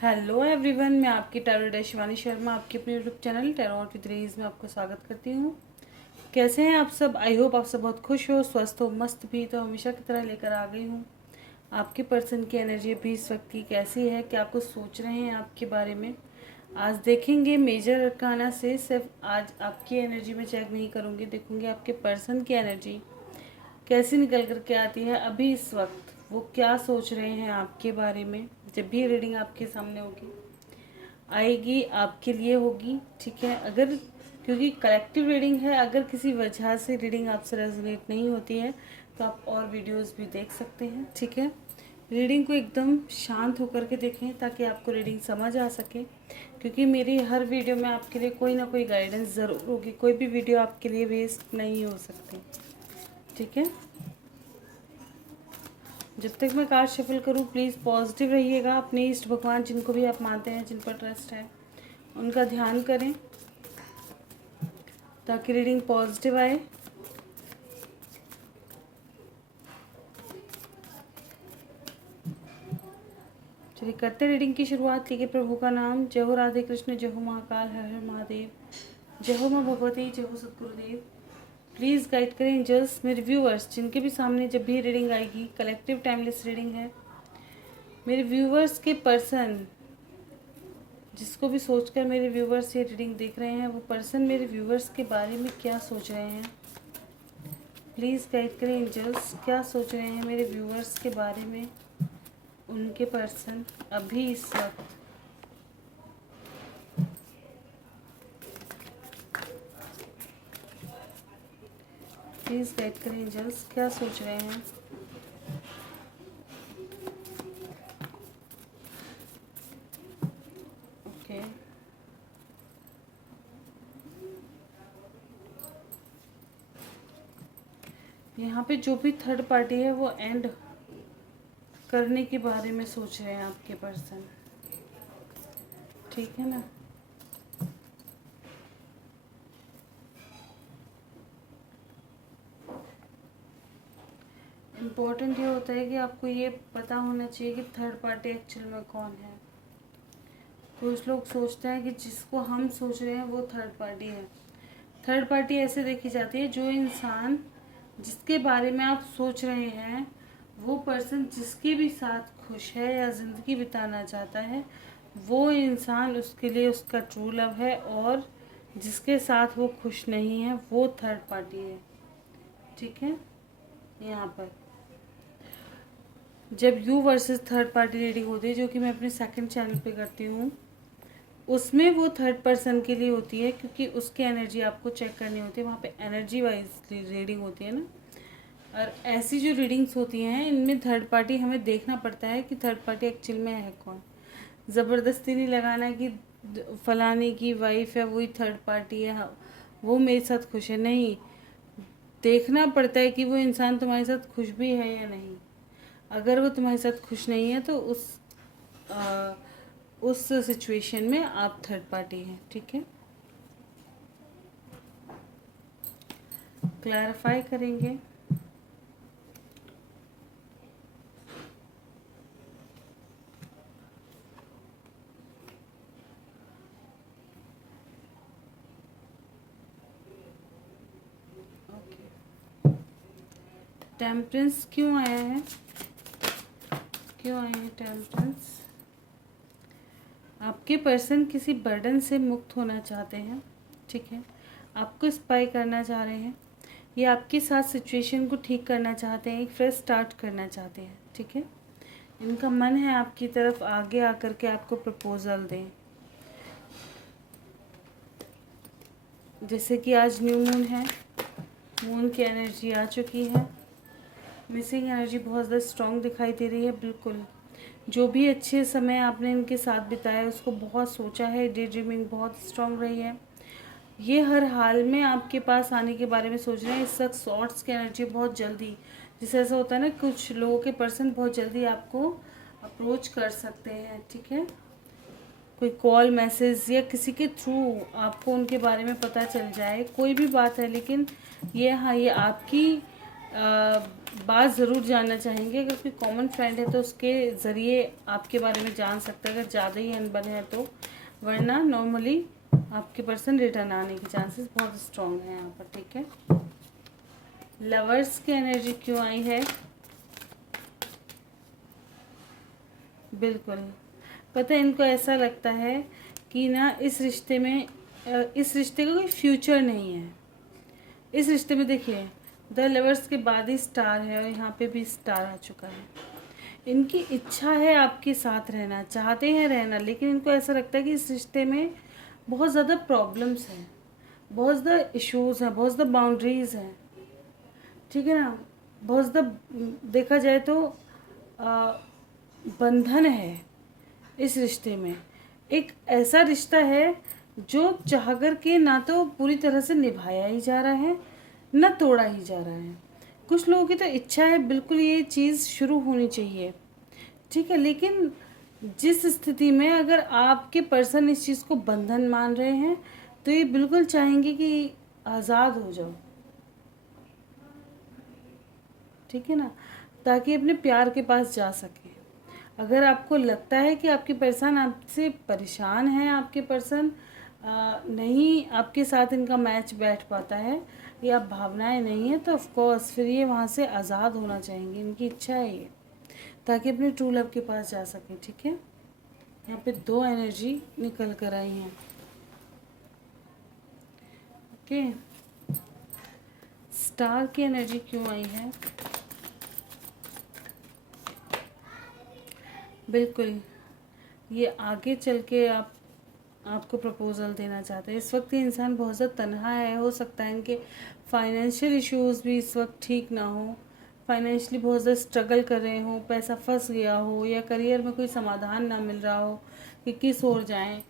Hello everyone, मैं आपकी tarot Shivani Sharma आपके अपने यूट्यूब चैनल टैरो विद रेज में आपको स्वागत करती हूँ। कैसे हैं आप सब? आई होप आप सब बहुत खुश हो, स्वस्थ हो, मस्त भी। तो हमेशा की तरह लेकर आ गई हूँ आपके पर्सन की एनर्जी भी इस वक्त की कैसी है, क्या कुछ सोच रहे हैं आपके बारे में। आज देखेंगे मेजर अरकाना से। सिर्फ आज आपकी एनर्जी में चेक नहीं करूँगी, देखूँगी आपके पर्सन की एनर्जी कैसी निकल कर के आती है अभी इस वक्त, वो क्या सोच रहे हैं आपके बारे में। जब भी रीडिंग आपके सामने होगी आएगी आपके लिए होगी, ठीक है। अगर क्योंकि कलेक्टिव रीडिंग है, अगर किसी वजह से रीडिंग आपसे रेजोनेट नहीं होती है तो आप और वीडियोस भी देख सकते हैं, ठीक है। रीडिंग को एकदम शांत होकर के देखें ताकि आपको रीडिंग समझ आ सके, क्योंकि मेरी हर वीडियो में आपके लिए कोई ना कोई गाइडेंस ज़रूर होगी। कोई भी वीडियो आपके लिए वेस्ट नहीं हो सकती, ठीक है। जब तक मैं कार्ड शफल करूं प्लीज़ पॉजिटिव रहिएगा। अपने इष्ट भगवान जिनको भी आप मानते हैं, जिन पर ट्रस्ट है, उनका ध्यान करें ताकि रीडिंग पॉजिटिव आए। चलिए करते रीडिंग की शुरुआत। लिखे प्रभु का नाम। जय हो राधे कृष्ण, जय हो महाकाल, हर हर महादेव, जय हो माँ भगवती, जय हो सतगुरुदेव। प्लीज़ गाइड करें एंजल्स मेरे व्यूअर्स जिनके भी सामने जब भी रीडिंग आएगी। कलेक्टिव टाइमलेस रीडिंग है। मेरे व्यूअर्स के पर्सन जिसको भी सोचकर मेरे व्यूवर्स ये रीडिंग देख रहे हैं, वो पर्सन मेरे व्यूवर्स के बारे में क्या सोच रहे हैं। प्लीज़ गाइड करें एंजल्स, क्या सोच रहे हैं मेरे व्यूवर्स के बारे में उनके पर्सन अभी इस वक्त। प्लीज़ गाइड करें एंजल्स, क्या सोच रहे हैं। ओके, यहाँ पे जो भी थर्ड पार्टी है वो एंड करने के बारे में सोच रहे हैं आपके पर्सन, ठीक है ना। इम्पोर्टेंट ये होता है कि आपको ये पता होना चाहिए कि थर्ड पार्टी एक्चुअल में कौन है। कुछ लोग सोचते हैं कि जिसको हम सोच रहे हैं वो थर्ड पार्टी है। थर्ड पार्टी ऐसे देखी जाती है जो इंसान जिसके बारे में आप सोच रहे हैं, वो पर्सन जिसके भी साथ खुश है या ज़िंदगी बिताना चाहता है, वो इंसान उसके लिए उसका ट्रू लव है, और जिसके साथ वो खुश नहीं है वो थर्ड पार्टी है, ठीक है। यहाँ पर जब you versus third party reading होती है, जो कि मैं अपने सेकंड चैनल पे करती हूँ, उसमें वो थर्ड पर्सन के लिए होती है, क्योंकि उसकी एनर्जी आपको चेक करनी होती है। वहाँ पे एनर्जी वाइज रीडिंग होती है ना। और ऐसी जो रीडिंग्स होती हैं इनमें थर्ड पार्टी हमें देखना पड़ता है कि थर्ड पार्टी एक्चुअल में है कौन। ज़बरदस्ती नहीं लगाना कि फलाने की वाइफ है वही थर्ड पार्टी है, वो मेरे साथ खुश है, नहीं। देखना पड़ता है कि वो इंसान तुम्हारे साथ खुश भी है या नहीं। अगर वो तुम्हारे साथ खुश नहीं है तो उस सिचुएशन में आप थर्ड पार्टी हैं, ठीक है। क्लैरिफाई करेंगे। टेम्परेंस क्यों आया है, क्यों आया है टेम्परेंस? आपके पर्सन किसी बर्डन से मुक्त होना चाहते हैं, ठीक है। आपको स्पाई करना चाह रहे हैं, ये आपके साथ सिचुएशन को ठीक करना चाहते हैं, एक फ्रेश स्टार्ट करना चाहते हैं, ठीक है। इनका मन है आपकी तरफ आगे आकर के आपको प्रपोजल दें। जैसे कि आज न्यू मून है, मून की एनर्जी आ चुकी है। मिसिंग एनर्जी बहुत ज़्यादा स्ट्रॉन्ग दिखाई दे रही है। बिल्कुल जो भी अच्छे समय आपने इनके साथ बिताया उसको बहुत सोचा है, डे ड्रीमिंग बहुत स्ट्रॉन्ग रही है। ये हर हाल में आपके पास आने के बारे में सोच रहे हैं। इस वक्त शॉर्ट्स की एनर्जी बहुत जल्दी, जैसे ऐसा होता है ना, कुछ लोगों के पर्सन बहुत जल्दी आपको अप्रोच कर सकते हैं, ठीक है। कोई कॉल मैसेज या किसी के थ्रू आपको उनके बारे में पता चल जाए, कोई भी बात है। लेकिन ये हाँ, ये आपकी बात ज़रूर जानना चाहेंगे। अगर कोई कॉमन फ्रेंड है तो उसके ज़रिए आपके बारे में जान सकते हैं, अगर ज़्यादा ही अनबन है तो। वरना नॉर्मली आपके पर्सन रिटर्न आने के चांसेस बहुत स्ट्रॉन्ग हैं यहाँ पर, ठीक है। लवर्स की एनर्जी क्यों आई है? बिल्कुल, पता है इनको ऐसा लगता है कि ना इस रिश्ते में इस रिश्ते का कोई फ्यूचर नहीं है। इस रिश्ते में देखिए, द लवर्स के बाद ही स्टार है और यहाँ पे भी स्टार आ चुका है। इनकी इच्छा है आपके साथ रहना, चाहते हैं रहना, लेकिन इनको ऐसा लगता है कि इस रिश्ते में बहुत ज़्यादा प्रॉब्लम्स हैं, बहुत ज़्यादा इश्यूज़ हैं, बहुत ज़्यादा बाउंड्रीज़ हैं, ठीक है ना। बहुत ज़्यादा देखा जाए तो आ, बंधन है इस रिश्ते में। एक ऐसा रिश्ता है जो चाह कर के ना तो पूरी तरह से निभाया ही जा रहा है, ना तोड़ा ही जा रहा है। कुछ लोगों की तो इच्छा है बिल्कुल ये चीज़ शुरू होनी चाहिए, ठीक है, लेकिन जिस स्थिति में अगर आपके पर्सन इस चीज़ को बंधन मान रहे हैं तो ये बिल्कुल चाहेंगे कि आज़ाद हो जाओ, ठीक है ना, ताकि अपने प्यार के पास जा सके। अगर आपको लगता है कि आपके पर्सन आपसे परेशान है, आपके पर्सन नहीं आपके साथ इनका मैच बैठ पाता है या भावनाएं नहीं है, तो ऑफ कोर्स फिर ये वहाँ से आज़ाद होना चाहेंगे। इनकी इच्छा है ये, ताकि अपने ट्रू लव के पास जा सके, ठीक है। यहाँ पे 2 एनर्जी निकल कर आई हैं, ओके। स्टार की एनर्जी क्यों आई है? बिल्कुल, ये आगे चल के आपको प्रपोज़ल देना चाहते हैं। इस वक्त ये इंसान बहुत ज़्यादा तन्हा है, हो सकता है इनके फाइनेंशियल इश्यूज़ भी इस वक्त ठीक ना हो, फाइनेंशियली बहुत ज़्यादा स्ट्रगल कर रहे हो, पैसा फंस गया हो, या करियर में कोई समाधान ना मिल रहा हो कि किस ओर जाएं।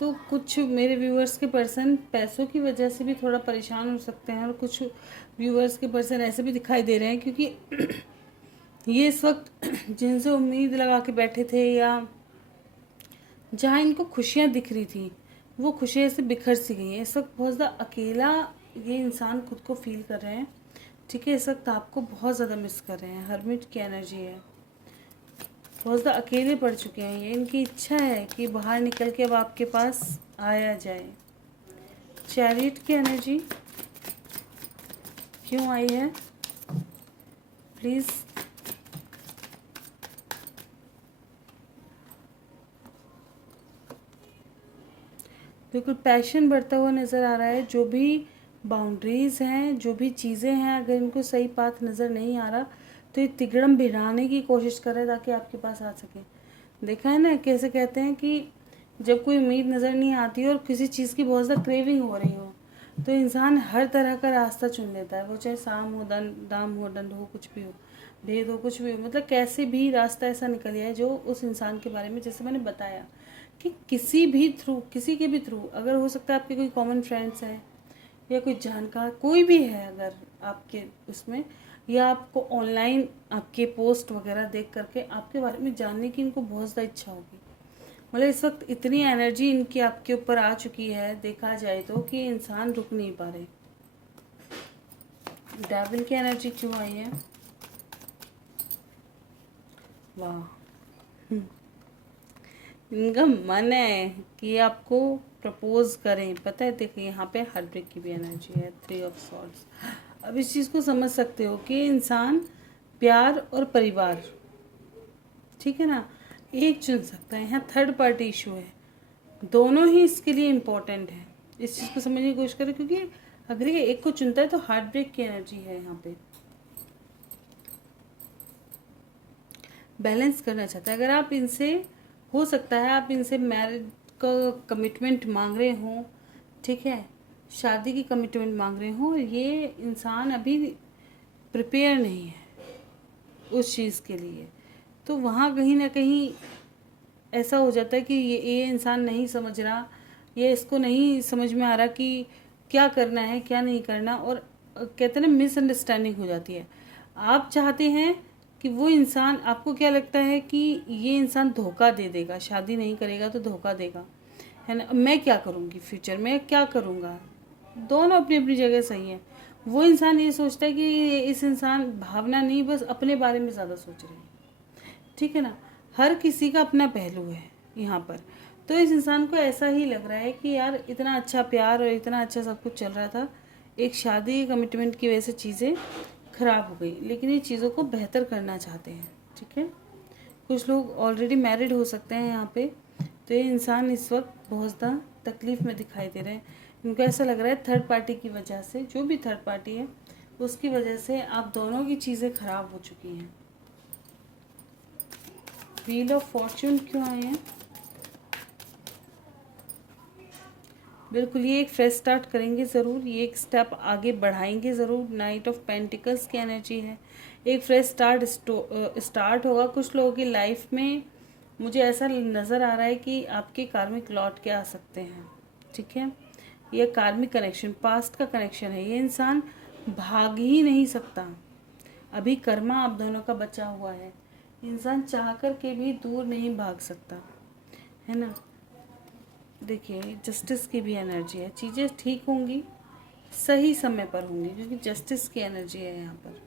तो कुछ मेरे व्यूअर्स के पर्सन पैसों की वजह से भी थोड़ा परेशान हो सकते हैं, और कुछ व्यूअर्स के पर्सन ऐसे भी दिखाई दे रहे हैं क्योंकि ये इस वक्त जिनसे उम्मीद लगा के बैठे थे या जहाँ इनको खुशियाँ दिख रही थी वो खुशियाँ ऐसे बिखर सी गई हैं। इस वक्त बहुत ज़्यादा अकेला ये इंसान खुद को फील कर रहे हैं, ठीक है। इस वक्त आपको बहुत ज़्यादा मिस कर रहे हैं। हर्मिट की एनर्जी है, बहुत ज़्यादा अकेले पड़ चुके हैं ये। इनकी इच्छा है कि बाहर निकल के अब आपके पास आया जाए। चैरिट की एनर्जी क्यों आई है प्लीज़? बिल्कुल पैशन बढ़ता हुआ नज़र आ रहा है। जो भी बाउंड्रीज़ हैं, जो भी चीज़ें हैं, अगर इनको सही पाथ नज़र नहीं आ रहा तो ये तिगड़म भिड़ाने की कोशिश कर रहे हैं ताकि आपके पास आ सके। देखा है ना कैसे कहते हैं कि जब कोई उम्मीद नज़र नहीं आती और किसी चीज़ की बहुत ज़्यादा क्रेविंग हो रही हो तो इंसान हर तरह का रास्ता चुन लेता है, वो चाहे साम हो, दाम हो, दंड हो, कुछ भी हो, भेद हो, कुछ भी हो, मतलब कैसे भी रास्ता ऐसा निकल आए जो उस इंसान के बारे में, जैसे मैंने बताया कि किसी भी थ्रू, किसी के भी थ्रू, अगर हो सकता है आपके कोई कॉमन फ्रेंड्स हैं या कोई जानकार कोई भी है अगर आपके उसमें, या आपको ऑनलाइन आपके पोस्ट वगैरह देख करके आपके बारे में जानने की इनको बहुत ज़्यादा इच्छा होगी। मतलब इस वक्त इतनी एनर्जी इनकी आपके ऊपर आ चुकी है देखा जाए तो कि इंसान रुक नहीं पा रहे। डेविल की एनर्जी क्यों आई है? वाह, इनका मन है कि आपको प्रपोज करें, पता है। देखिए यहाँ पे हार्ट ब्रेक की भी एनर्जी है, 3 ऑफ सॉर्ड्स। अब इस चीज़ को समझ सकते हो कि इंसान प्यार और परिवार, ठीक है ना, एक चुन सकता है। यहाँ थर्ड पार्टी इशू है, दोनों ही इसके लिए इम्पोर्टेंट है। इस चीज़ को समझने की कोशिश करें क्योंकि अगर ये एक को चुनता है तो हार्ट ब्रेक की एनर्जी है। यहाँ पे बैलेंस करना चाहता है। अगर आप इनसे, हो सकता है आप इनसे मैरिज का कमिटमेंट मांग रहे हो, ठीक है, शादी की कमिटमेंट मांग रहे हो, और ये इंसान अभी प्रिपेयर नहीं है उस चीज़ के लिए, तो वहाँ कहीं ना कहीं ऐसा हो जाता है कि ये इंसान नहीं समझ रहा, ये इसको नहीं समझ में आ रहा कि क्या करना है क्या नहीं करना, और कहते हैं ना मिसअंडरस्टैंडिंग हो जाती है। आप चाहते हैं कि वो इंसान, आपको क्या लगता है कि ये इंसान धोखा दे देगा, शादी नहीं करेगा तो धोखा देगा, है ना। मैं क्या करूँगी फ्यूचर में, क्या करूँगा, दोनों अपनी अपनी जगह सही है। वो इंसान ये सोचता है कि इस इंसान भावना नहीं, बस अपने बारे में ज़्यादा सोच रहे हैं, ठीक है ना। हर किसी का अपना पहलू है यहाँ पर। तो इस इंसान को ऐसा ही लग रहा है कि यार इतना अच्छा प्यार और इतना अच्छा सब कुछ चल रहा था, एक शादी कमिटमेंट की वजह से चीज़ें ख़राब हो गई, लेकिन ये चीज़ों को बेहतर करना चाहते हैं, ठीक है। कुछ लोग ऑलरेडी मैरिड हो सकते हैं यहाँ पे। तो ये इंसान इस वक्त बहुत ज़्यादा तकलीफ़ में दिखाई दे रहे हैं। इनको ऐसा लग रहा है थर्ड पार्टी की वजह से, जो भी थर्ड पार्टी है उसकी वजह से आप दोनों की चीज़ें ख़राब हो चुकी हैं। व्हील ऑफ फॉर्च्यून क्यों आए हैं? बिल्कुल, ये एक फ्रेश स्टार्ट करेंगे ज़रूर, ये एक स्टेप आगे बढ़ाएंगे ज़रूर। नाइट ऑफ पेंटिकल्स की एनर्जी है, एक फ्रेश स्टार्ट होगा कुछ लोगों की लाइफ में। मुझे ऐसा नज़र आ रहा है कि आपके कार्मिक लौट के आ सकते हैं, ठीक है। ये कार्मिक कनेक्शन, पास्ट का कनेक्शन है। ये इंसान भाग ही नहीं सकता, अभी कर्मा आप दोनों का बचा हुआ है। इंसान चाह कर के भी दूर नहीं भाग सकता, है ना। देखिए, जस्टिस की भी एनर्जी है, चीज़ें ठीक होंगी, सही समय पर होंगी, क्योंकि जस्टिस की एनर्जी है यहाँ पर।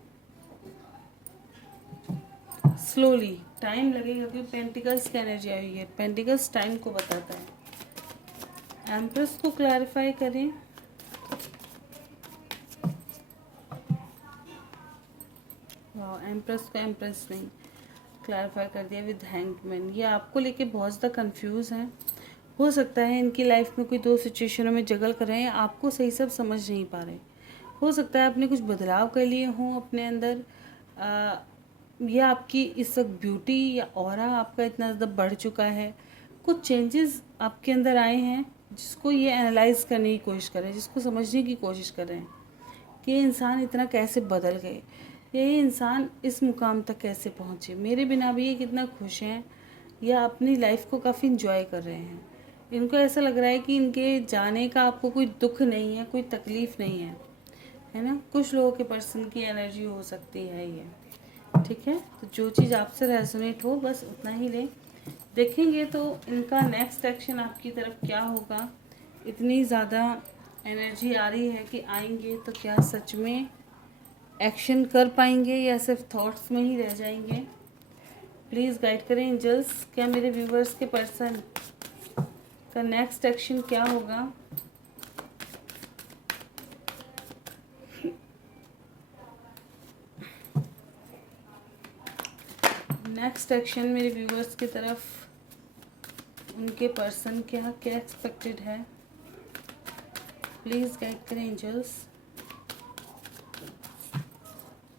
स्लोली टाइम लगेगा, क्योंकि पेंटिकल्स की एनर्जी आई हुई है, पेंटिकल्स टाइम को बताता है। एम्प्रेस को क्लैरिफाई करें। एम्प्रेस को एम्प्रेस नहीं क्लैरिफाई कर दिया विद हैंगमैन। ये आपको लेके बहुत ज़्यादा कंफ्यूज हैं। हो सकता है इनकी लाइफ में कोई दो सिचुएशनों में जगल कर रहे हैं, आपको सही सब समझ नहीं पा रहे। हो सकता है आपने कुछ बदलाव कर लिए हों अपने अंदर, या आपकी इस वक्त ब्यूटी या ऑरा आपका इतना ज़्यादा बढ़ चुका है, कुछ चेंजेस आपके अंदर आए हैं जिसको ये एनालाइज करने की कोशिश कर रहे हैं, जिसको समझने की कोशिश कर रहे हैं कि ये इंसान इतना कैसे बदल गए, ये इंसान इस मुकाम तक कैसे पहुँचे, मेरे बिना भी ये कितना खुश हैं, या अपनी लाइफ को काफ़ी इंजॉय कर रहे हैं। इनको ऐसा लग रहा है कि इनके जाने का आपको कोई दुख नहीं है, कोई तकलीफ़ नहीं है ना। कुछ लोगों के पर्सन की एनर्जी हो सकती है ये, ठीक है। तो जो चीज़ आपसे रेजोनेट हो बस उतना ही लें। देखेंगे तो इनका नेक्स्ट एक्शन आपकी तरफ क्या होगा। इतनी ज़्यादा एनर्जी आ रही है कि आएंगे तो क्या सच में एक्शन कर पाएंगे या सिर्फ थॉट्स में ही रह जाएंगे। प्लीज़ गाइड करें एंजल्स, क्या मेरे व्यूवर्स के पर्सन का नेक्स्ट एक्शन क्या होगा। नेक्स्ट एक्शन मेरे व्यूवर्स की तरफ उनके पर्सन क्या क्या एक्सपेक्टेड है, प्लीज़ गाइड करें angels.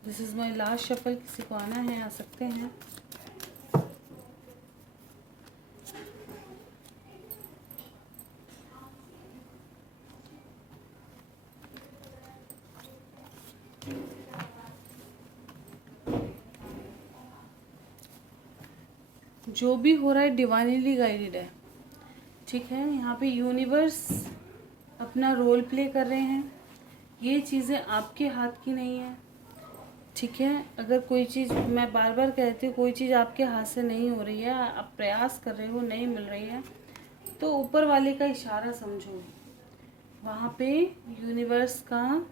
This is my last shuffle, किसी को आना है आ सकते हैं। जो भी हो रहा है डिवाइनली गाइडेड है, ठीक है। यहाँ पे यूनिवर्स अपना रोल प्ले कर रहे हैं, ये चीज़ें आपके हाथ की नहीं है, ठीक है। अगर कोई चीज़, मैं बार बार कहती हूँ, कोई चीज़ आपके हाथ से नहीं हो रही है, आप प्रयास कर रहे हो, नहीं मिल रही है, तो ऊपर वाले का इशारा समझो। वहाँ पे यूनिवर्स का,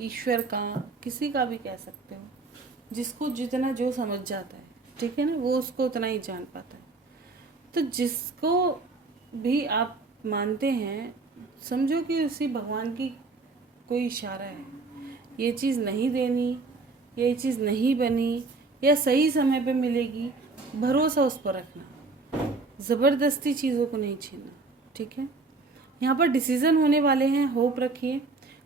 ईश्वर का, किसी का भी कह सकते हो, जिसको जितना जो समझ जाता है, ठीक है ना, वो उसको उतना ही जान पाता है। तो जिसको भी आप मानते हैं, समझो कि उसी भगवान की कोई इशारा है, ये चीज़ नहीं देनी, ये चीज़ नहीं बनी, या सही समय पे मिलेगी, भरोसा उस पर रखना, ज़बरदस्ती चीज़ों को नहीं छीनना, ठीक है। यहाँ पर डिसीज़न होने वाले हैं, होप रखिए।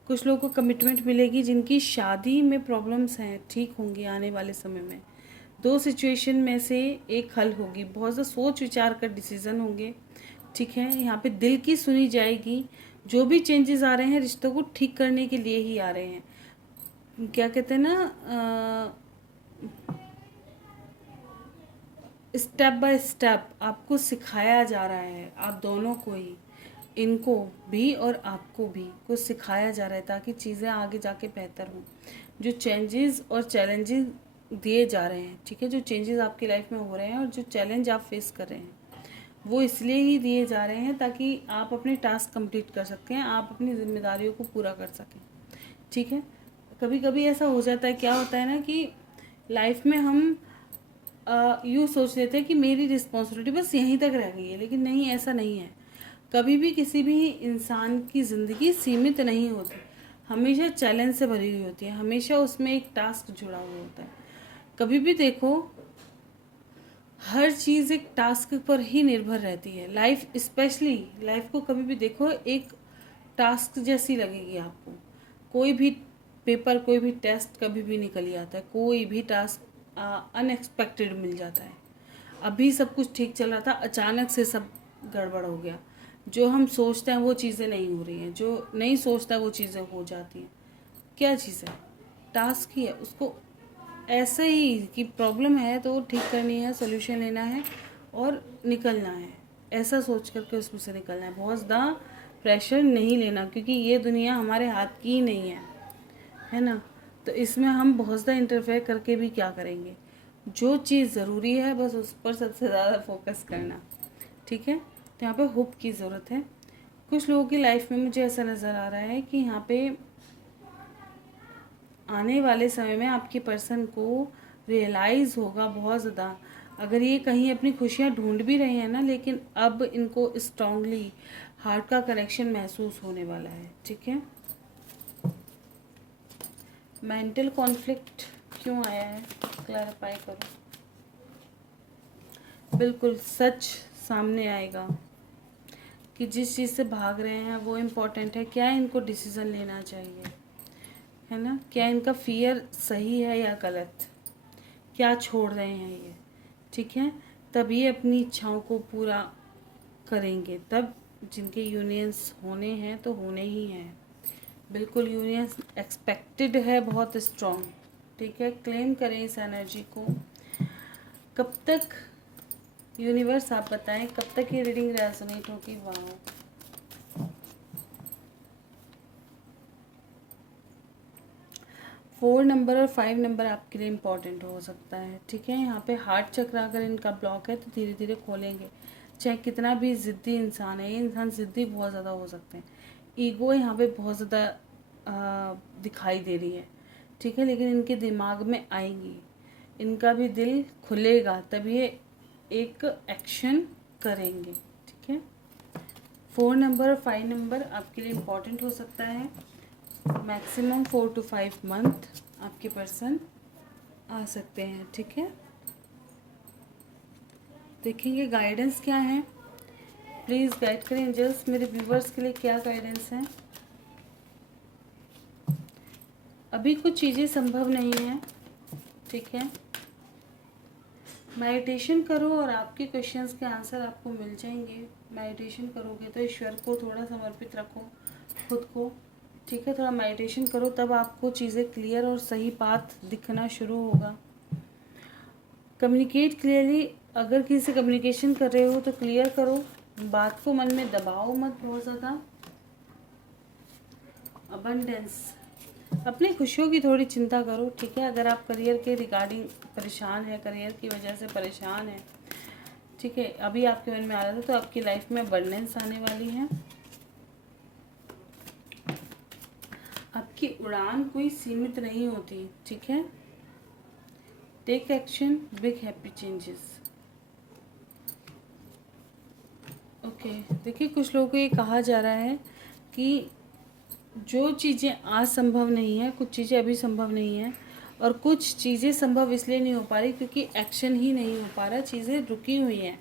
कुछ लोगों को कमिटमेंट मिलेगी, जिनकी शादी में प्रॉब्लम्स हैं ठीक होंगी आने वाले समय में। दो सिचुएशन में से एक हल होगी, बहुत ज़्यादा सोच विचार कर डिसीज़न होंगे, ठीक है। यहाँ पे दिल की सुनी जाएगी। जो भी चेंजेस आ रहे हैं रिश्तों को ठीक करने के लिए ही आ रहे हैं। क्या कहते हैं ना, स्टेप बाय स्टेप आपको सिखाया जा रहा है, आप दोनों को ही, इनको भी और आपको भी कुछ सिखाया जा रहा है, ताकि चीज़ें आगे जाके बेहतर हों। जो चेंजेस और चैलेंजेस दिए जा रहे हैं, ठीक है, जो चेंजेस आपकी लाइफ में हो रहे हैं और जो चैलेंज आप फेस कर रहे हैं, वो इसलिए ही दिए जा रहे हैं ताकि आप अपने टास्क कंप्लीट कर सकते हैं, आप अपनी जिम्मेदारियों को पूरा कर सकें, ठीक है। कभी कभी ऐसा हो जाता है, क्या होता है ना कि लाइफ में हम यूँ सोच लेते हैं कि मेरी रिस्पॉन्सिबिलिटी बस यहीं तक रह गई है, लेकिन नहीं, ऐसा नहीं है। कभी भी किसी भी इंसान की ज़िंदगी सीमित नहीं होती, हमेशा चैलेंज से भरी हुई होती है, हमेशा उसमें एक टास्क जुड़ा हुआ होता है। कभी भी देखो, हर चीज़ एक टास्क पर ही निर्भर रहती है। लाइफ, स्पेशली लाइफ को कभी भी देखो एक टास्क जैसी लगेगी आपको। कोई भी पेपर, कोई भी टेस्ट कभी भी निकल ही आता है, कोई भी टास्क अनएक्सपेक्टेड मिल जाता है। अभी सब कुछ ठीक चल रहा था, अचानक से सब गड़बड़ हो गया। जो हम सोचते हैं वो चीज़ें नहीं हो रही हैं, जो नहीं सोचता वो चीज़ें हो जाती हैं। क्या चीज़ है? टास्क ही है। उसको ऐसे ही कि प्रॉब्लम है तो ठीक करनी है, सोल्यूशन लेना है और निकलना है, ऐसा सोच करके उसमें से निकलना है। बहुत ज़्यादा प्रेशर नहीं लेना, क्योंकि ये दुनिया हमारे हाथ की ही नहीं है ना। तो इसमें हम बहुत ज़्यादा इंटरफेयर करके भी क्या करेंगे। जो चीज़ ज़रूरी है बस उस पर सबसे ज़्यादा फोकस करना, ठीक है। तो यहाँ पे होप की ज़रूरत है। कुछ लोगों की लाइफ में मुझे ऐसा नज़र आ रहा है कि यहाँ पे आने वाले समय में आपके पर्सन को रियलाइज़ होगा बहुत ज़्यादा, अगर ये कहीं अपनी खुशियाँ ढूंढ भी रहे हैं ना, लेकिन अब इनको स्ट्रांगली हार्ट का कनेक्शन महसूस होने वाला है, ठीक है। मेंटल कॉन्फ्लिक्ट क्यों आया है, क्लैरिफाई करो। बिल्कुल सच सामने आएगा कि जिस चीज़ से भाग रहे हैं वो इम्पोर्टेंट है। क्या इनको डिसीज़न लेना चाहिए, है ना। क्या इनका फियर सही है या गलत, क्या छोड़ रहे हैं ये, ठीक है। तब ये अपनी इच्छाओं को पूरा करेंगे। तब जिनके यूनियंस होने हैं तो होने ही हैं, बिल्कुल यूनियंस एक्सपेक्टेड है, बहुत स्ट्रॉन्ग, ठीक है। क्लेम करें इस एनर्जी को। कब तक यूनिवर्स आप बताएं, कब तक ये रीडिंग रेजोनेट होगी। वाह, 4 नंबर और 5 नंबर आपके लिए इम्पॉर्टेंट हो सकता है, ठीक है। यहाँ पे हार्ट चक्र अगर इनका ब्लॉक है तो धीरे धीरे खोलेंगे। चाहे कितना भी ज़िद्दी इंसान है, ये इंसान ज़िद्दी बहुत ज़्यादा हो सकते हैं। ईगो यहाँ पे बहुत ज़्यादा दिखाई दे रही है, ठीक है, लेकिन इनके दिमाग में आएंगी, इनका भी दिल खुलेगा, तब ये एक एक्शन करेंगे, ठीक है। 4 नंबर और 5 नंबर आपके लिए इम्पॉर्टेंट हो सकता है। मैक्सिमम 4 to 5 मंथ आपके पर्सन आ सकते हैं, ठीक है। देखेंगे गाइडेंस क्या है, प्लीज़ गाइड करें एंजल्स, मेरे व्यूवर्स के लिए क्या गाइडेंस है। अभी कुछ चीज़ें संभव नहीं है, ठीक है। मेडिटेशन करो और आपके क्वेश्चंस के आंसर आपको मिल जाएंगे। मेडिटेशन करोगे तो ईश्वर को थोड़ा समर्पित रखो खुद को, ठीक है। थोड़ा मेडिटेशन करो, तब आपको चीज़ें क्लियर और सही बात दिखना शुरू होगा। कम्युनिकेट क्लियरली, अगर किसी से कम्युनिकेशन कर रहे हो तो क्लियर करो, बात को मन में दबाओ मत बहुत ज़्यादा। अबंडेंस, अपनी खुशियों की थोड़ी चिंता करो, ठीक है। अगर आप करियर के रिगार्डिंग परेशान है, करियर की वजह से परेशान है, ठीक है, अभी आपके मन में आ रहा था, तो आपकी लाइफ में अबंडेंस आने वाली है। आपकी उड़ान कोई सीमित नहीं होती, ठीक है। Take action, big happy changes. Okay, देखिए कुछ लोगों को ये कहा जा रहा है कि जो चीज़ें आज संभव नहीं है, कुछ चीज़ें अभी संभव नहीं है, और कुछ चीज़ें संभव इसलिए नहीं हो पा रही क्योंकि एक्शन ही नहीं हो पा रहा, चीज़ें रुकी हुई हैं।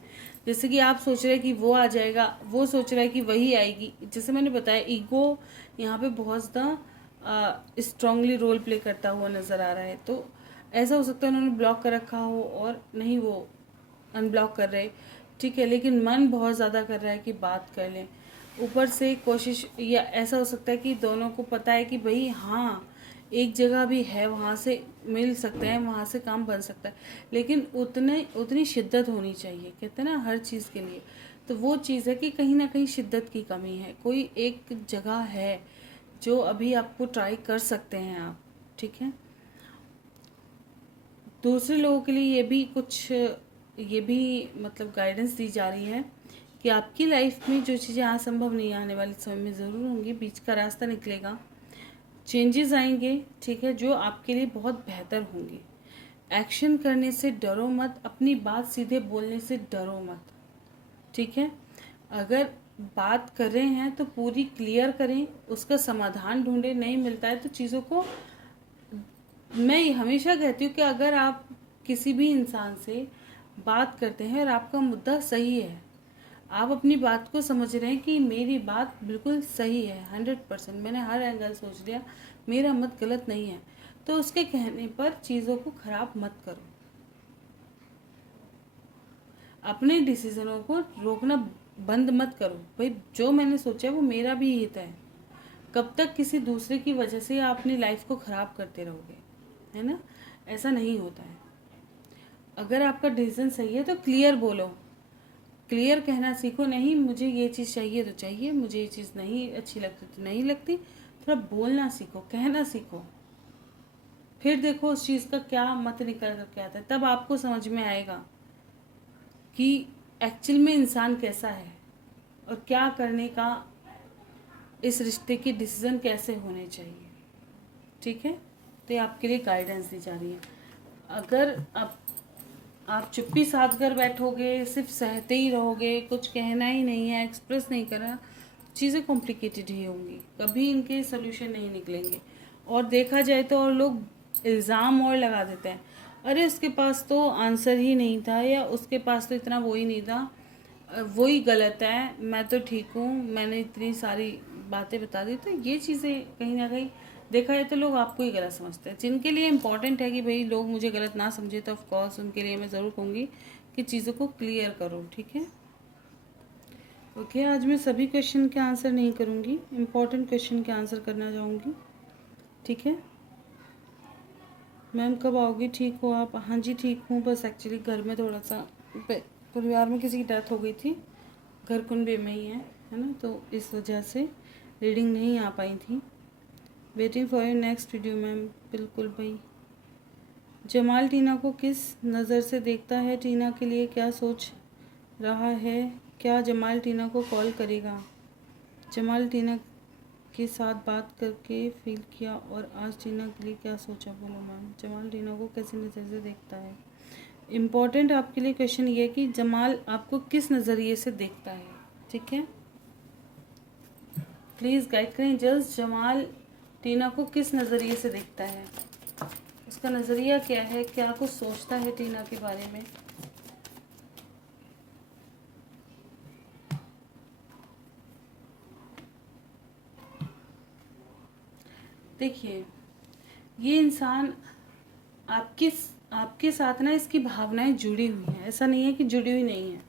जैसे कि आप सोच रहे हैं कि वो आ जाएगा, वो सोच रहा है कि वही आएगी। जैसे मैंने बताया, ईगो यहाँ पे बहुत ज़्यादा स्ट्रांगली रोल प्ले करता हुआ नज़र आ रहा है। तो ऐसा हो सकता है उन्होंने ब्लॉक कर रखा हो और नहीं वो अनब्लॉक कर रहे, ठीक है, लेकिन मन बहुत ज़्यादा कर रहा है कि बात कर लें। ऊपर से कोशिश, या ऐसा हो सकता है कि दोनों को पता है कि भाई हाँ एक जगह भी है, वहाँ से मिल सकते हैं, वहाँ से काम बन सकता है, लेकिन उतनी शिद्दत होनी चाहिए, कहते हैं ना हर चीज़ के लिए। तो वो चीज़ है कि कहीं ना कहीं शिद्दत की कमी है, कोई एक जगह है जो अभी आपको ट्राई कर सकते हैं आप, ठीक है। दूसरे लोगों के लिए ये भी मतलब गाइडेंस दी जा रही है कि आपकी लाइफ में जो चीज़ें आज संभव नहीं, आने वाले समय में ज़रूर होंगी, बीच का रास्ता निकलेगा, चेंजेस आएंगे, ठीक है, जो आपके लिए बहुत बेहतर होंगे। एक्शन करने से डरो मत, अपनी बात सीधे बोलने से डरो मत, ठीक है। अगर बात कर रहे हैं तो पूरी क्लियर करें, उसका समाधान ढूंढें। नहीं मिलता है तो चीज़ों को, मैं हमेशा कहती हूँ कि अगर आप किसी भी इंसान से बात करते हैं और आपका मुद्दा सही है, आप अपनी बात को समझ रहे हैं कि मेरी बात बिल्कुल सही है, 100%, मैंने हर एंगल सोच लिया, मेरा मत गलत नहीं है, तो उसके कहने पर चीज़ों को ख़राब मत करो। अपने डिसीजनों को रोकना बंद मत करो। भाई जो मैंने सोचा है वो मेरा भी हित है। कब तक किसी दूसरे की वजह से आप अपनी लाइफ को ख़राब करते रहोगे, है ना? ऐसा नहीं होता है। अगर आपका डिसीजन सही है तो क्लियर बोलो, क्लियर कहना सीखो। नहीं मुझे ये चीज़ चाहिए तो चाहिए, मुझे ये चीज़ नहीं अच्छी लगती तो नहीं लगती। थोड़ा बोलना सीखो, कहना सीखो, फिर देखो उस चीज़ का क्या मत निकल कर के आता है। तब आपको समझ में आएगा कि एक्चुअल में इंसान कैसा है और क्या करने का, इस रिश्ते की डिसीज़न कैसे होने चाहिए, ठीक है। तो ये आपके लिए गाइडेंस दी जा रही है। अगर आप चुप्पी साध कर बैठोगे, सिर्फ सहते ही रहोगे, कुछ कहना ही नहीं है, एक्सप्रेस नहीं करा, चीज़ें कॉम्प्लिकेटेड ही होंगी, कभी इनके सोल्यूशन नहीं निकलेंगे। और देखा जाए तो और लोग इल्ज़ाम और लगा देते हैं, अरे उसके पास तो आंसर ही नहीं था, या उसके पास तो इतना वो ही नहीं था, वही गलत है, मैं तो ठीक हूँ, मैंने इतनी सारी बातें बता दी। तो ये चीज़ें कहीं ना कहीं देखा जाए तो लोग आपको ही गलत समझते हैं। जिनके लिए इम्पॉर्टेंट है कि भाई लोग मुझे गलत ना समझे, तो ऑफकोर्स उनके लिए मैं ज़रूर कहूँगी कि चीज़ों को क्लियर करो, ठीक है। ओके, आज मैं सभी क्वेश्चन के आंसर नहीं करूँगी, इम्पॉर्टेंट क्वेश्चन के आंसर करना चाहूँगी, ठीक है। मैम कब आओगी, ठीक हो आप? हाँ जी ठीक हूँ, बस एक्चुअली घर में थोड़ा सा परिवार में किसी की डेथ हो गई थी, घर कुंबे में ही है ना, तो इस वजह से रीडिंग नहीं आ पाई थी। Waiting for your next video ma'am. बिल्कुल भाई। जमाल टीना को किस नज़र से देखता है, टीना के लिए क्या सोच रहा है, क्या जमाल टीना को कॉल करेगा? जमाल टीना के साथ बात करके फील किया और आज टीना के लिए क्या सोचा, बोलो मैम। जमाल टीना को कैसी नज़र से देखता है? इम्पॉर्टेंट आपके लिए क्वेश्चन ये है कि जमाल आपको किस नज़रिए से देखता है, ठीक है। प्लीज़ गाइड करें जस्ट, जमाल टीना को किस नज़रिए से देखता है, उसका नज़रिया क्या है, क्या कुछ सोचता है टीना के बारे में। देखिए ये इंसान आपके साथ ना, इसकी भावनाएं जुड़ी हुई हैं, ऐसा नहीं है कि जुड़ी हुई नहीं है,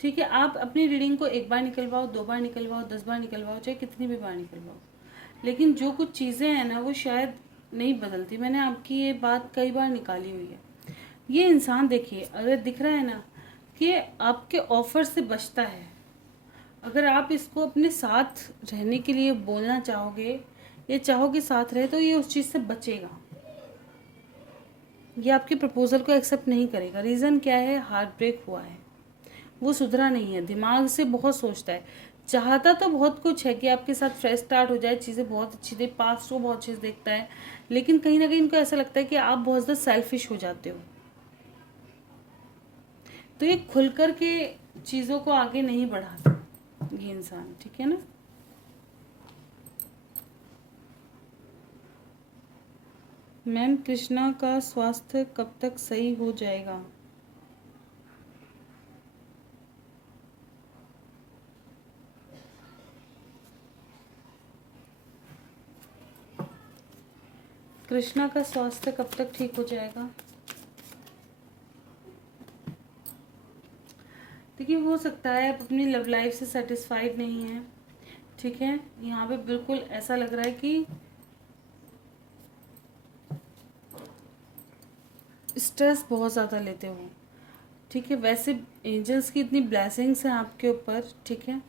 ठीक है। आप अपनी रीडिंग को एक बार निकलवाओ, 2 बार निकलवाओ, 10 बार निकलवाओ, चाहे कितनी भी बार निकलवाओ, लेकिन जो कुछ चीज़ें हैं ना वो शायद नहीं बदलती। मैंने आपकी ये बात कई बार निकाली हुई है। ये इंसान देखिए, अगर दिख रहा है ना कि आपके ऑफर से बचता है, अगर आप इसको अपने साथ रहने के लिए बोलना चाहोगे या चाहोगे साथ रहे, तो ये उस चीज़ से बचेगा, ये आपके प्रपोजल को एक्सेप्ट नहीं करेगा। रीज़न क्या है? हार्ट ब्रेक हुआ है, वो सुधरा नहीं है, दिमाग से बहुत सोचता है, चाहता तो बहुत कुछ है कि आपके साथ फ्रेश स्टार्ट हो जाए, चीज़ें बहुत अच्छी दे, पास्ट को बहुत चीज़ देखता है, लेकिन कहीं ना कहीं इनको ऐसा लगता है कि आप बहुत ज़्यादा सेल्फिश हो जाते हो, तो ये खुल कर के चीज़ों को आगे नहीं बढ़ाता ये इंसान, ठीक है ना। मैम कृष्णा का स्वास्थ्य कब तक सही हो जाएगा? कृष्णा का स्वास्थ्य कब तक ठीक हो जाएगा? देखिए हो सकता है आप अपनी लव लाइफ से सेटिस्फाइड नहीं है, ठीक है। यहाँ पे बिल्कुल ऐसा लग रहा है कि स्ट्रेस बहुत ज़्यादा लेते हो, ठीक है। वैसे एंजल्स की इतनी ब्लेसिंग्स हैं आपके ऊपर, ठीक है,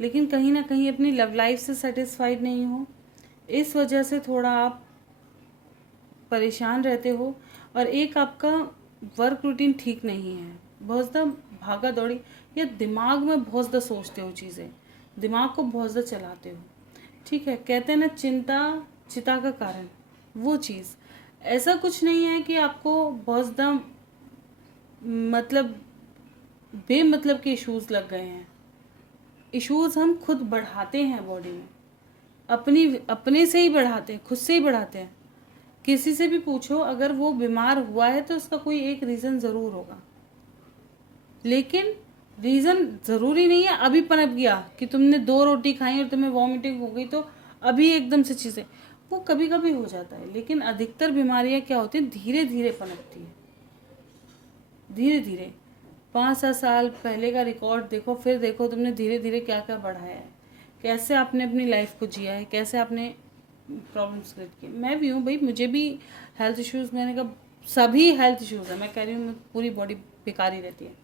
लेकिन कहीं ना कहीं अपनी लव लाइफ से सेटिस्फाइड नहीं हो, इस वजह से थोड़ा आप परेशान रहते हो। और एक आपका वर्क रूटीन ठीक नहीं है, बहुत ज़्यादा भागा दौड़ी, या दिमाग में बहुत ज़्यादा सोचते हो चीज़ें, दिमाग को बहुत ज़्यादा चलाते हो, ठीक है। कहते हैं ना, चिंता चिता का कारण, वो चीज़। ऐसा कुछ नहीं है कि आपको बहुत ज़्यादा मतलब बेमतलब के इश्यूज़ लग गए हैं। इश्यूज़ हम खुद बढ़ाते हैं बॉडी में, अपने से ही बढ़ाते हैं, खुद से ही बढ़ाते हैं। किसी से भी पूछो, अगर वो बीमार हुआ है तो उसका कोई एक रीज़न ज़रूर होगा, लेकिन रीज़न ज़रूरी नहीं है अभी पनप गया कि तुमने 2 रोटी खाई और तुम्हें वॉमिटिंग हो गई तो अभी एकदम से चीज़ें, वो कभी कभी हो जाता है। लेकिन अधिकतर बीमारियां क्या होती हैं, धीरे धीरे पनपती है, धीरे धीरे। 5-7 साल पहले का रिकॉर्ड देखो, फिर देखो तुमने धीरे धीरे क्या क्या बढ़ाया है, कैसे आपने अपनी लाइफ को जिया है, कैसे आपने प्रॉब्लम्स क्रिएट किए। मैं भी हूँ भाई, मुझे भी हेल्थ इश्यूज़, मैंने कहा सभी हेल्थ इश्यूज़ है, मैं कह रही हूँ पूरी बॉडी बेकार ही रहती है,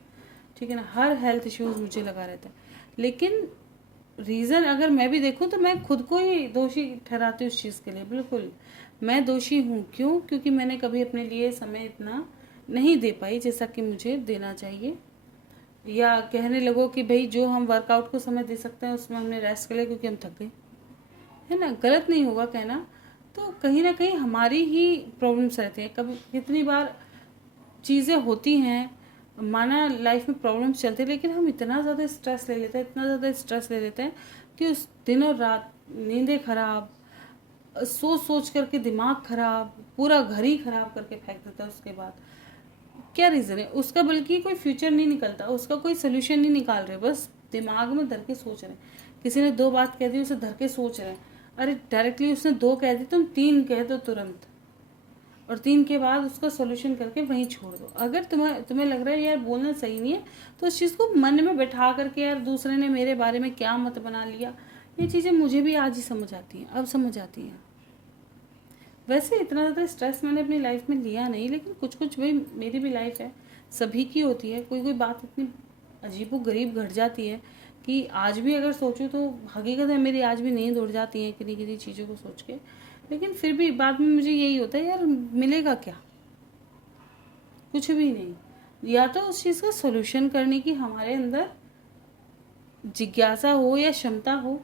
ठीक है ना, हर हेल्थ इश्यूज़ मुझे लगा रहता है। लेकिन रीज़न अगर मैं भी देखूँ तो मैं खुद को ही दोषी ठहराती हूँ उस चीज़ के लिए। बिल्कुल मैं दोषी हूँ। क्यों? क्योंकि मैंने कभी अपने लिए समय इतना नहीं दे पाई जैसा कि मुझे देना चाहिए, या कहने लगो कि भाई जो हम वर्कआउट को समय दे सकते हैं उसमें हमने रेस्ट कर लिया क्योंकि हम थक गए, है ना। गलत नहीं होगा कहना, तो कहीं ना कहीं हमारी ही प्रॉब्लम्स रहती हैं। कभी कितनी बार चीज़ें होती हैं, माना लाइफ में प्रॉब्लम्स चलती है, लेकिन हम इतना ज़्यादा स्ट्रेस ले लेते हैं, इतना ज़्यादा स्ट्रेस ले लेते हैं कि उस दिन और रात नींदें खराब, सोच सोच करके दिमाग खराब, पूरा घर ही खराब करके फेंक देता है। उसके बाद क्या रीज़न है उसका? बल्कि कोई फ्यूचर नहीं निकलता, उसका कोई सोल्यूशन नहीं निकाल रहे, बस दिमाग में धर के सोच रहे हैं। किसी ने 2 बात कह दी, उसे धर के सोच रहे हैं। अरे डायरेक्टली उसने 2 कह दी, तुम 3 कह दो तुरंत, और 3 के बाद उसका सोल्यूशन करके वहीं छोड़ दो। अगर तुम्हें लग रहा है यार बोलना सही नहीं है, तो उस चीज़ को मन में बैठा करके, यार दूसरे ने मेरे बारे में क्या मत बना लिया, ये चीज़ें मुझे भी आज ही समझ आती हैं, अब समझ आती हैं। वैसे इतना ज़्यादा स्ट्रेस मैंने अपनी लाइफ में लिया नहीं, लेकिन कुछ कुछ भाई मेरी भी लाइफ है, सभी की होती है। कोई कोई बात इतनी अजीबो गरीब घट जाती है कि आज भी अगर सोचूं तो हकीकत है मेरी आज भी नींद उड़ जाती है किन्हीं किन्हीं चीज़ों को सोच के। लेकिन फिर भी बाद में मुझे यही होता है, यार मिलेगा क्या? कुछ भी नहीं। या तो उस चीज़ का सोल्यूशन करने की हमारे अंदर जिज्ञासा हो या क्षमता हो,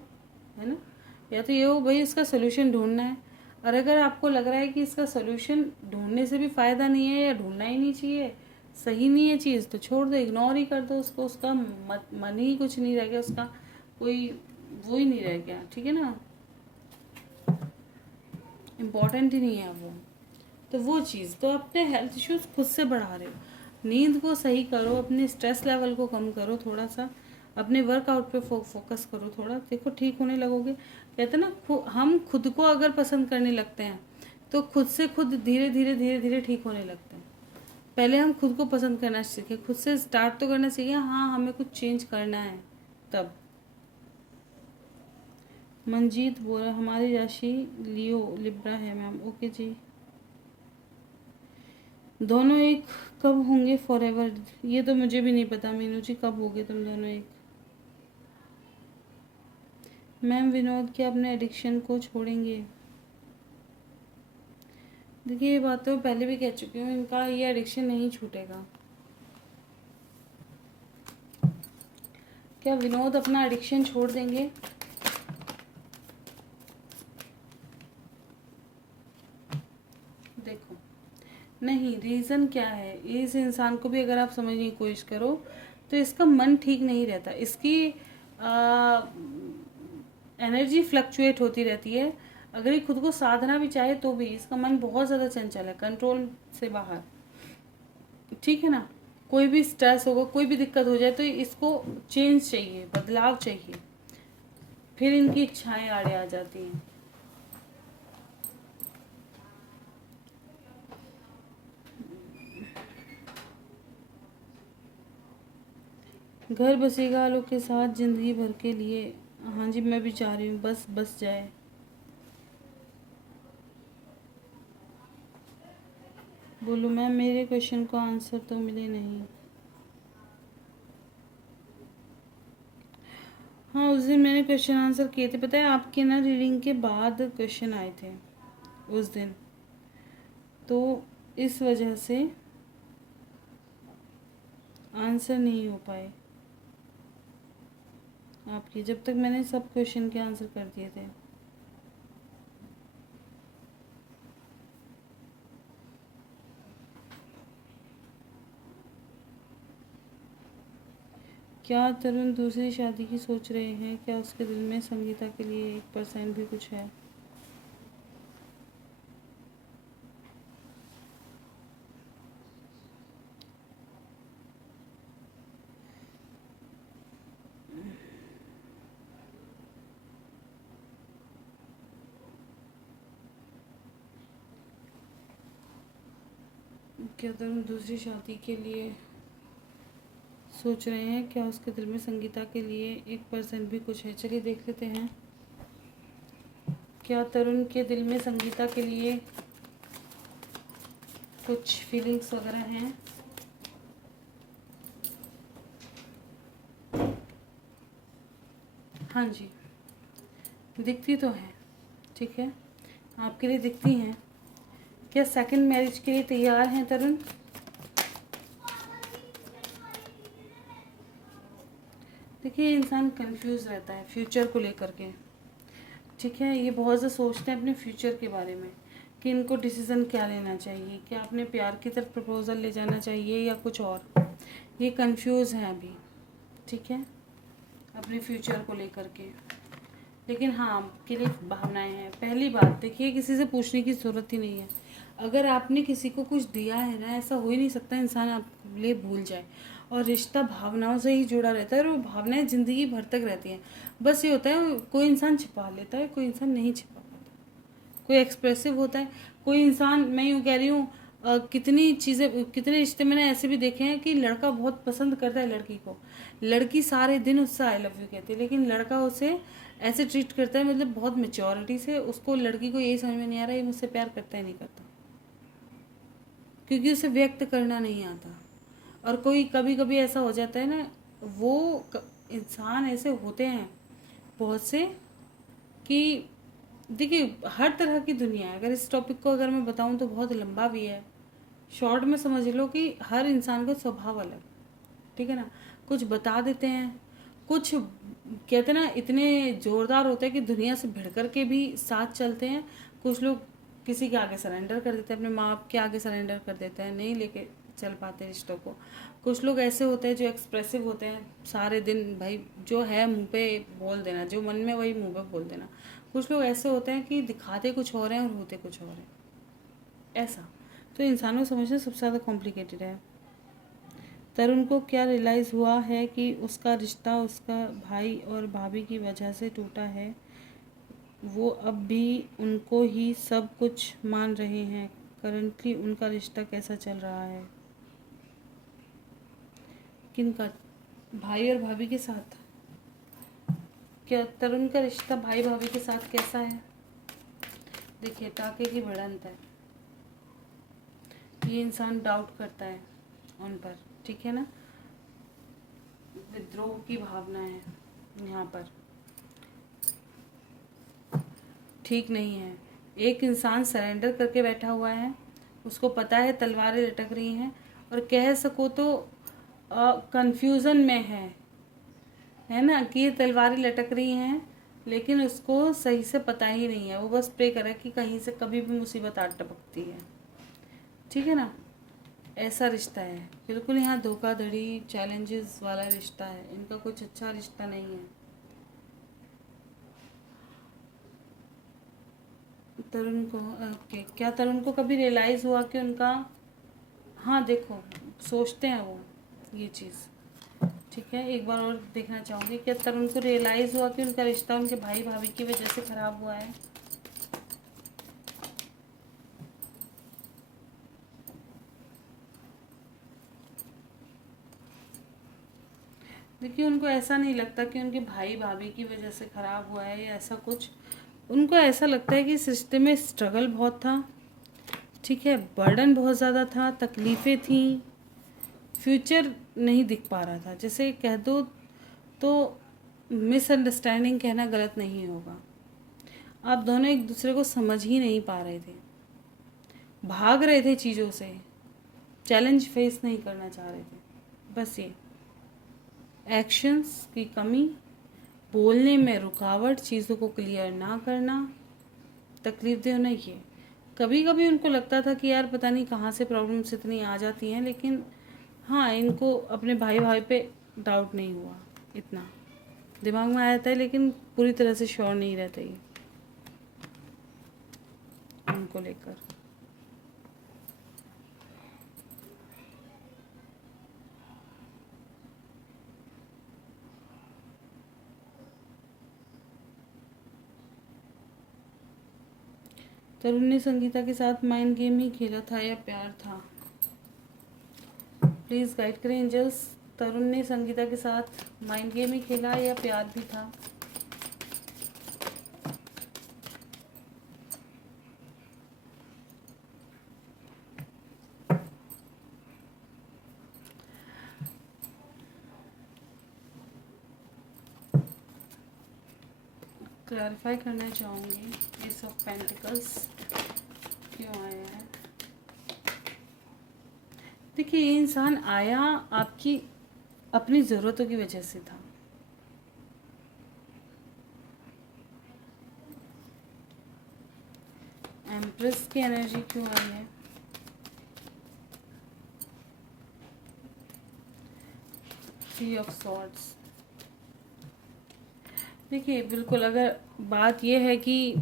है ना, या तो ये हो भाई इसका सोल्यूशन ढूंढना है। और अगर आपको लग रहा है कि इसका सोल्यूशन ढूंढने से भी फ़ायदा नहीं है या ढूंढना ही नहीं चाहिए, सही नहीं है चीज़, तो छोड़ दो, इग्नोर ही कर दो उसको। उसका मन ही कुछ नहीं रह गया, उसका कोई वो ही नहीं रह गया, ठीक है ना, इम्पॉर्टेंट ही नहीं है वो। तो वो चीज़, तो अपने हेल्थ इश्यूज खुद से बढ़ा रहे हो। नींद को सही करो, अपने स्ट्रेस लेवल को कम करो थोड़ा सा, अपने वर्कआउट पे फोकस करो थोड़ा, देखो ठीक होने लगोगे। कहते हैं ना, हम खुद को अगर पसंद करने लगते हैं तो खुद से खुद धीरे धीरे धीरे धीरे ठीक होने लगते हैं। पहले हम खुद को पसंद करना सीखें, खुद से स्टार्ट तो करना सीखें, हाँ हमें कुछ चेंज करना है तब। मंजीत बोल रहा हमारी राशि लियो लिब्रा है मैम। ओके जी। दोनों एक कब होंगे फॉरएवर? ये तो मुझे भी नहीं पता मीनू जी, कब होगे तुम दोनों एक? मैम विनोद क्या अपने एडिक्शन को छोड़ेंगे? देखिए ये बात तो मैं पहले भी कह चुकी हूँ, इनका ये एडिक्शन नहीं छूटेगा। क्या विनोद अपना एडिक्शन छोड़ देंगे? देखो, नहीं, रीज़न क्या है, इस इंसान को भी अगर आप समझने की कोशिश करो तो इसका मन ठीक नहीं रहता, इसकी एनर्जी फ्लक्चुएट होती रहती है। अगर ये खुद को साधना भी चाहे तो भी इसका मन बहुत ज़्यादा चंचल है, कंट्रोल से बाहर, ठीक है ना। कोई भी स्ट्रेस होगा, कोई भी दिक्कत हो जाए तो इसको चेंज चाहिए, बदलाव चाहिए, फिर इनकी इच्छाएं आड़े आ जाती हैं। घर बसेगा वालों के साथ जिंदगी भर के लिए। हाँ जी, मैं भी चाह रही हूँ बस बस जाए। बोलो मैम, मेरे क्वेश्चन को आंसर तो मिले नहीं। हाँ, उस दिन मैंने क्वेश्चन आंसर किए थे, पता है आपके ना रीडिंग के बाद क्वेश्चन आए थे उस दिन, तो इस वजह से आंसर नहीं हो पाए आपके, जब तक मैंने सब क्वेश्चन के आंसर कर दिए थे। क्या तरुण दूसरी शादी की सोच रहे हैं? क्या उसके दिल में संगीता के लिए 1% भी कुछ है? क्या तरुण दूसरी शादी के लिए सोच रहे हैं? क्या उसके दिल में संगीता के लिए 1% भी कुछ है? चलिए देख लेते हैं। क्या तरुण के दिल में संगीता के लिए कुछ फीलिंग्स वगैरह हैं? हाँ जी, दिखती तो है। ठीक है, आपके लिए दिखती हैं। क्या सेकंड मैरिज के लिए तैयार हैं तरुण? देखिए, इंसान कंफ्यूज रहता है फ्यूचर को लेकर के। ठीक है, ये बहुत ज़्यादा सोचते हैं अपने फ्यूचर के बारे में कि इनको डिसीज़न क्या लेना चाहिए, क्या अपने प्यार की तरफ प्रपोज़ल ले जाना चाहिए या कुछ और। ये कंफ्यूज हैं अभी। ठीक है, अपने फ्यूचर को लेकर के। लेकिन हाँ, आपके लिए भावनाएं हैं। पहली बात देखिए, किसी से पूछने की ज़रूरत ही नहीं है। अगर आपने किसी को कुछ दिया है ना, ऐसा हो ही नहीं सकता इंसान आपके लिए भूल जाए। और रिश्ता भावनाओं से ही जुड़ा रहता है और वो भावनाएं ज़िंदगी भर तक रहती हैं। बस ये होता है, कोई इंसान छिपा लेता है, कोई इंसान नहीं छिपा पाता। कोई एक्सप्रेसिव होता है, कोई इंसान, मैं यूँ कह रही हूँ, कितनी चीज़ें, कितने रिश्ते मैंने ऐसे भी देखे हैं कि लड़का बहुत पसंद करता है लड़की को, लड़की सारे दिन उससे आई लव यू कहती है, लेकिन लड़का उसे ऐसे ट्रीट करता है, मतलब बहुत मेच्योरिटी से। उसको, लड़की को यही समझ में नहीं आ रहा है ये मुझसे प्यार करता है नहीं करता, क्योंकि उसे व्यक्त करना नहीं आता। और कोई कभी कभी ऐसा हो जाता है ना, इंसान ऐसे होते हैं बहुत से कि देखिए, हर तरह की दुनिया है। अगर इस टॉपिक को अगर मैं बताऊं तो बहुत लंबा भी है। शॉर्ट में समझ लो कि हर इंसान का स्वभाव अलग, ठीक है ना। कुछ बता देते हैं, कुछ कहते हैं ना इतने जोरदार होते हैं कि दुनिया से भिड़ कर के भी साथ चलते हैं। कुछ लोग किसी के आगे सरेंडर कर देते हैं, अपने माँ बाप के आगे सरेंडर कर देते हैं, नहीं लेके चल पाते रिश्तों को। कुछ लोग ऐसे होते हैं जो एक्सप्रेसिव होते हैं, सारे दिन भाई जो है मुंह पे बोल देना, जो मन में वही मुंह पे बोल देना। कुछ लोग ऐसे होते हैं कि दिखाते कुछ और हैं और होते कुछ और हैं, ऐसा। तो इंसानों को समझना सबसे ज़्यादा कॉम्प्लिकेटेड है। तरुण को क्या रियलाइज़ हुआ है कि उसका रिश्ता उसका भाई और भाभी की वजह से टूटा है? वो अब भी उनको ही सब कुछ मान रहे हैं। करंटली उनका रिश्ता कैसा चल रहा है? किनका? भाई और भाभी के साथ? क्या तरुण का रिश्ता भाई भाभी के साथ कैसा है? देखिए, टाके की भिड़ंत है। ये इंसान डाउट करता है उन पर, ठीक है ना। विद्रोह की भावना है यहाँ पर, ठीक नहीं है। एक इंसान सरेंडर करके बैठा हुआ है, उसको पता है तलवारें लटक रही हैं, और कह सको तो कंफ्यूजन में है ना, कि ये तलवारें लटक रही हैं, लेकिन उसको सही से पता ही नहीं है। वो बस प्रे करे कि कहीं से कभी भी मुसीबत आ टपकती है, ठीक है ना। ऐसा रिश्ता है बिल्कुल। यहाँ धोखाधड़ी चैलेंजेस वाला रिश्ता है, इनका कुछ अच्छा रिश्ता नहीं है। तरुण को ओके, क्या तरुण को कभी रियलाइज़ हुआ कि उनका, हाँ देखो, सोचते हैं वो ये चीज़, ठीक है। एक बार और देखना चाहूँगी, क्या तरुण को रियलाइज़ हुआ कि उनका रिश्ता उनके भाई भाभी की वजह से ख़राब हुआ है? देखिए, उनको ऐसा नहीं लगता कि उनके भाई भाभी की वजह से ख़राब हुआ है या ऐसा कुछ। उनको ऐसा लगता है कि इस रिश्ते में स्ट्रगल बहुत था, ठीक है, बर्डन बहुत ज़्यादा था, तकलीफ़ें थी, फ्यूचर नहीं दिख पा रहा था। जैसे कह दो तो मिसअंडरस्टैंडिंग कहना गलत नहीं होगा। आप दोनों एक दूसरे को समझ ही नहीं पा रहे थे, भाग रहे थे चीज़ों से, चैलेंज फेस नहीं करना चाह रहे थे। बस ये एक्शंस की कमी, बोलने में रुकावट, चीज़ों को क्लियर ना करना, तकलीफ दे होना, ये कभी कभी उनको लगता था कि यार पता नहीं कहाँ से प्रॉब्लम्स इतनी आ जाती हैं। लेकिन हाँ, इनको अपने भाई भाई पे डाउट नहीं हुआ, इतना दिमाग में आया था लेकिन पूरी तरह से श्योर नहीं रहता ये उनको लेकर। तरुण ने संगीता के साथ माइंड गेम ही खेला था या प्यार था? प्लीज़ गाइड करें एंजल्स। तरुण ने संगीता के साथ माइंड गेम ही खेला या प्यार भी था? क्लैरिफाई करना चाहूँगी एस ऑफ पेंटिकल्स क्यों आया है। देखिए ये इंसान आया आपकी अपनी ज़रूरतों की वजह से था। एम्प्रेस की एनर्जी क्यों आई है? Three of swords. देखिए बिल्कुल, अगर बात यह है कि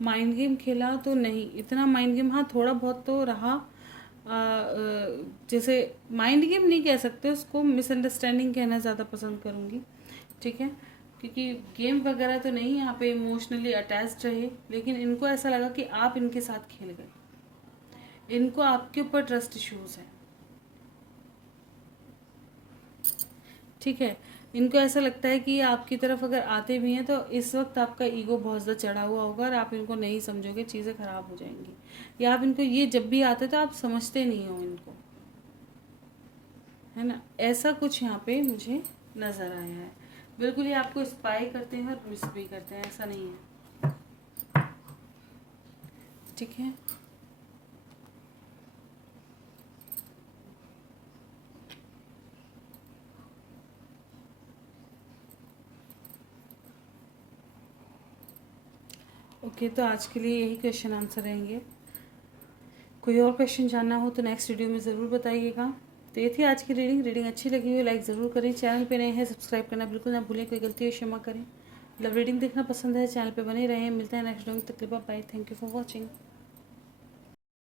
माइंड गेम खेला तो नहीं, इतना माइंड गेम हाँ थोड़ा बहुत तो रहा। जैसे माइंड गेम नहीं कह सकते उसको, मिसअंडरस्टैंडिंग कहना ज़्यादा पसंद करूँगी, ठीक है, क्योंकि गेम वगैरह तो नहीं, यहाँ पे इमोशनली अटैच्ड रहे, लेकिन इनको ऐसा लगा कि आप इनके साथ खेल गए, इनको आपके ऊपर ट्रस्ट इश्यूज है, ठीक है। इनको ऐसा लगता है कि आपकी तरफ अगर आते भी हैं तो इस वक्त आपका ईगो बहुत ज़्यादा चढ़ा हुआ होगा और आप इनको नहीं समझोगे, चीज़ें ख़राब हो जाएंगी, या आप इनको ये जब भी आते तो आप समझते नहीं हो इनको, है ना, ऐसा कुछ यहाँ पे मुझे नज़र आया है। बिल्कुल ये आपको स्पाई करते हैं और मिस भी करते हैं, ऐसा नहीं है, ठीक है। ओके तो आज के लिए यही क्वेश्चन आंसर रहेंगे। कोई और क्वेश्चन जानना हो तो नेक्स्ट वीडियो में ज़रूर बताइएगा। तो ये थी आज की रीडिंग अच्छी लगी हो लाइक ज़रूर करें, चैनल पे नए हैं सब्सक्राइब करना बिल्कुल ना भूलें, कोई गलती हो क्षमा करें। रीडिंग देखना पसंद है चैनल पे बने रहें, मिलते हैं नेक्स्ट वीडियो में, तक के लिए bye, thank you for watching.